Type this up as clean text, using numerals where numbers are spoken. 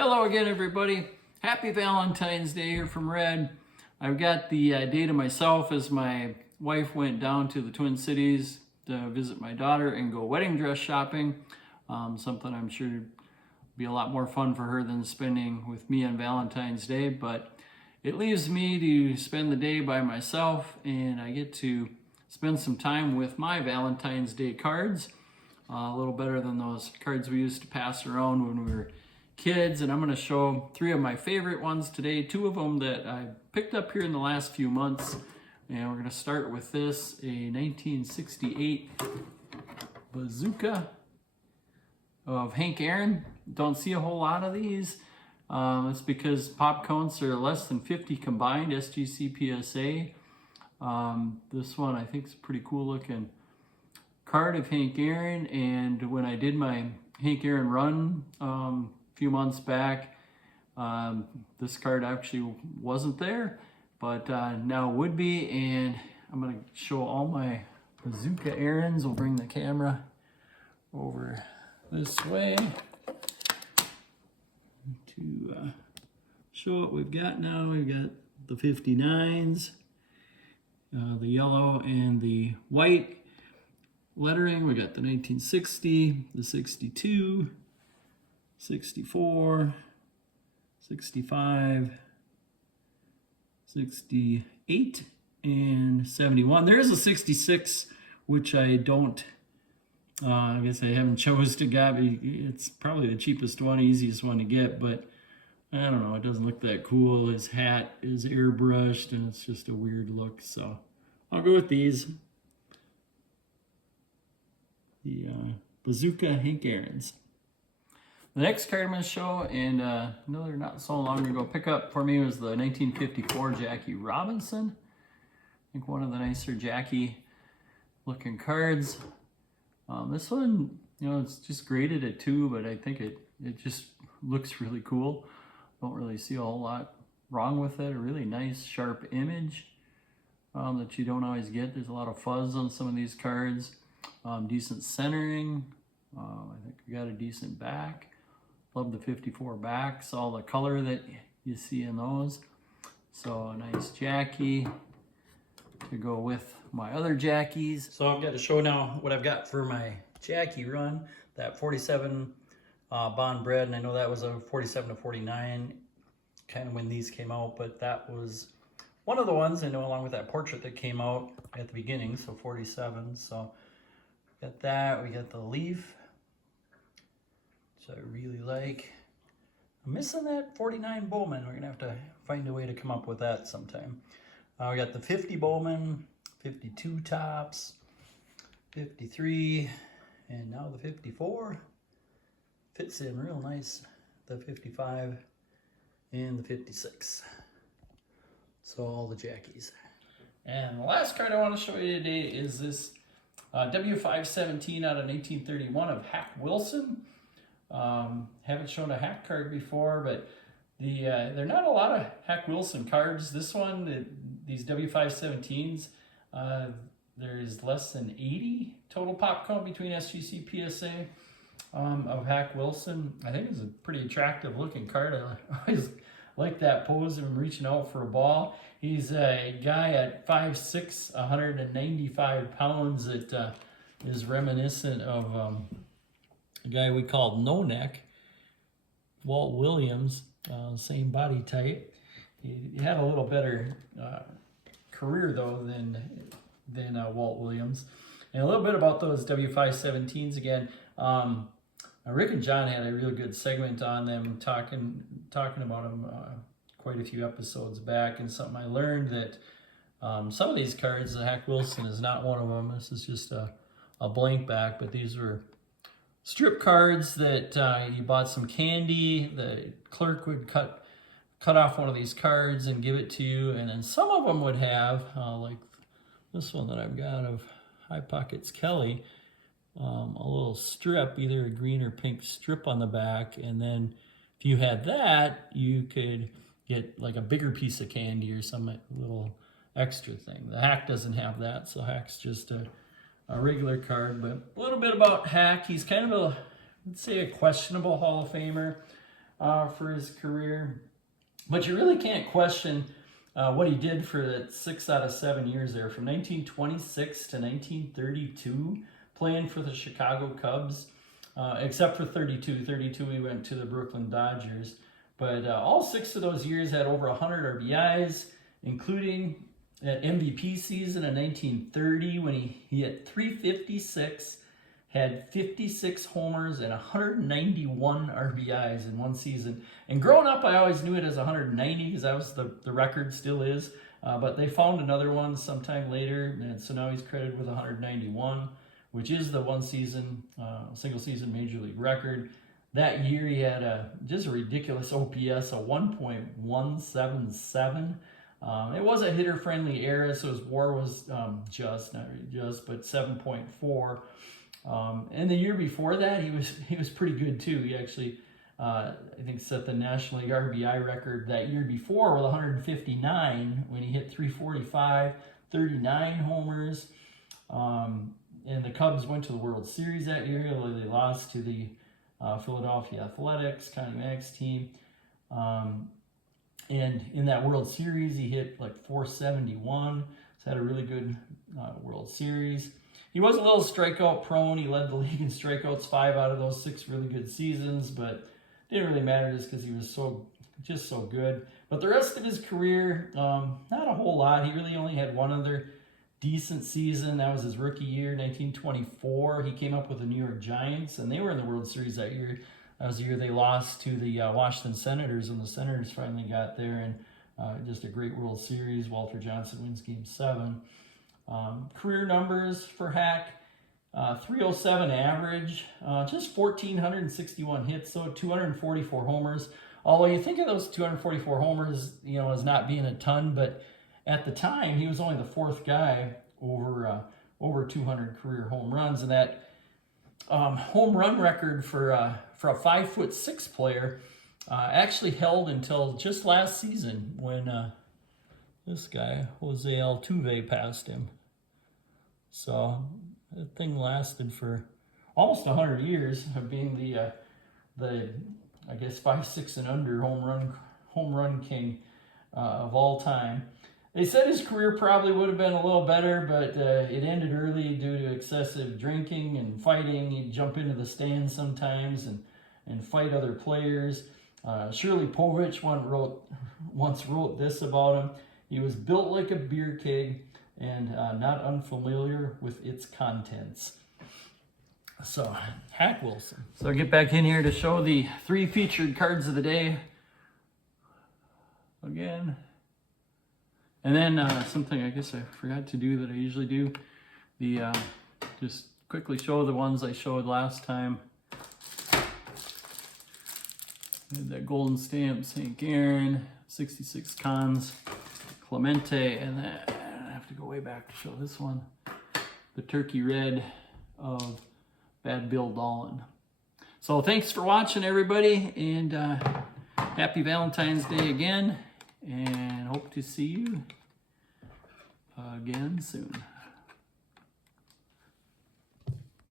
Hello again, everybody. Happy Valentine's Day here from Red. I've got the day to myself as my wife went down to the Twin Cities to visit my daughter and go wedding dress shopping. Something I'm sure would be a lot more fun for her than spending with me on Valentine's Day, but it leaves me to spend the day by myself, and I get to spend some time with my Valentine's Day cards. A little better than those cards we used to pass around when we were kids, and I'm going to show three of my favorite ones today, two of them that I picked up here in the last few months. And we're going to start with this, a 1968 Bazooka of Hank Aaron. Don't see a whole lot of these. It's because pop counts are less than 50 combined, SGC PSA. This one I think is a pretty cool looking card of Hank Aaron, and when I did my Hank Aaron run few months back, this card actually wasn't there, but now would be, and I'm going to show all my Bazooka Aarons. We'll bring the camera over this way to show what we've got now. We've got the 59s, the yellow and the white lettering. We got the 1960, the 62, 64, 65, 68, and 71. There is a 66, which I don't, I guess I haven't chose to get. It's probably the cheapest one, easiest one to get, but I don't know, it doesn't look that cool. His hat is airbrushed, and it's just a weird look, so I'll go with these. The Bazooka Hank Aaron's. The next card I'm going to show, and another not so long ago pickup for me, was the 1954 Jackie Robinson. I think one of the nicer Jackie looking cards. This one, you know, it's just graded at 2, but I think it just looks really cool. Don't really see a whole lot wrong with it. A really nice sharp image that you don't always get. There's a lot of fuzz on some of these cards. Decent centering. I think we got a decent back. Love the 54 backs, all the color that you see in those. So a nice Jackie to go with my other Jackies. So I've got to show now what I've got for my Jackie run. That 47 Bond Bread, and I know that was a 47 to 49 kind of when these came out, but that was one of the ones I know, along with that portrait that came out at the beginning, so 47. So got that. We got the leaf, which I really like. I'm missing that 49 Bowman. We're gonna have to find a way to come up with that sometime. We got the 50 Bowman, 52 tops, 53, and now the 54. Fits in real nice, the 55 and the 56. So all the Jackies. And the last card I want to show you today is this W517 out of 1931 of Hack Wilson. Haven't shown a Hack card before, but there are not a lot of Hack Wilson cards. This one, these W517s, there's less than 80 total pop count between SGC PSA of Hack Wilson. I think it's a pretty attractive looking card. I always like that pose of him reaching out for a ball. He's a guy at 5'6", 195 pounds that is reminiscent of a guy we called No Neck, Walt Williams, same body type. He had a little better career though than Walt Williams. And a little bit about those W517s again. Rick and John had a real good segment on them, talking about them quite a few episodes back, and something I learned that some of these cards, the Hack Wilson is not one of them. This is just a blank back, but these were strip cards that you bought some candy. The clerk would cut off one of these cards and give it to you, and then some of them would have, like this one that I've got of High Pockets Kelly, a little strip, either a green or pink strip on the back, and then if you had that, you could get like a bigger piece of candy or some little extra thing. The Hack doesn't have that, so Hack's just a regular card. But a little bit about Hack. He's kind of a, let's say, a questionable Hall of Famer. for his career. But you really can't question what he did for that 6 out of 7 years there, from 1926 to 1932, playing for the Chicago Cubs, except for 32. 32, he went to the Brooklyn Dodgers. But all 6 of those years had over 100 RBIs, including at MVP season in 1930 when he hit 356, had 56 homers and 191 RBIs in one season. And growing up, I always knew it as 190 because that was the record, still is. But they found another one sometime later, and so now he's credited with 191, which is the one season, single season major league record. That year he had just a ridiculous OPS, a 1.177. It was a hitter-friendly era, so his WAR was not really just, but 7.4. And the year before that, he was pretty good too. He actually, I think, set the National League RBI record that year before with 159 when he hit 345, 39 homers. And the Cubs went to the World Series that year. They lost to the Philadelphia Athletics, Connie Mack's team. And in that World Series, he hit like 471. So had a really good World Series. He was a little strikeout prone. He led the league in strikeouts 5 out of those 6 really good seasons, but didn't really matter just because he was so good. But the rest of his career, not a whole lot. He really only had one other decent season. That was his rookie year, 1924. He came up with the New York Giants, and they were in the World Series that year. That was the year they lost to the Washington Senators, and the Senators finally got there, and just a great World Series. Walter Johnson wins Game 7. Career numbers for Hack, 307 average, just 1,461 hits, so 244 homers. Although you think of those 244 homers, as not being a ton, but at the time he was only the 4th guy over 200 career home runs, and that home run record for a 5'6" player actually held until just last season when this guy Jose Altuve passed him. So that thing lasted for almost 100 years of being the I guess 5'6" and under home run king of all time. They said his career probably would have been a little better, but it ended early due to excessive drinking and fighting. He'd jump into the stands sometimes and fight other players. Shirley Povich once wrote this about him: he was built like a beer keg and not unfamiliar with its contents. So, Hack Wilson. So I'll get back in here to show the 3 featured cards of the day again. And then something I guess I forgot to do that I usually do, just quickly show the ones I showed last time. I had that golden stamp, St. Aaron, 66 Cons, Clemente, and then I have to go way back to show this one, the Turkey Red of Bad Bill Dolan. So thanks for watching, everybody, and happy Valentine's Day again, and hope to see you again soon.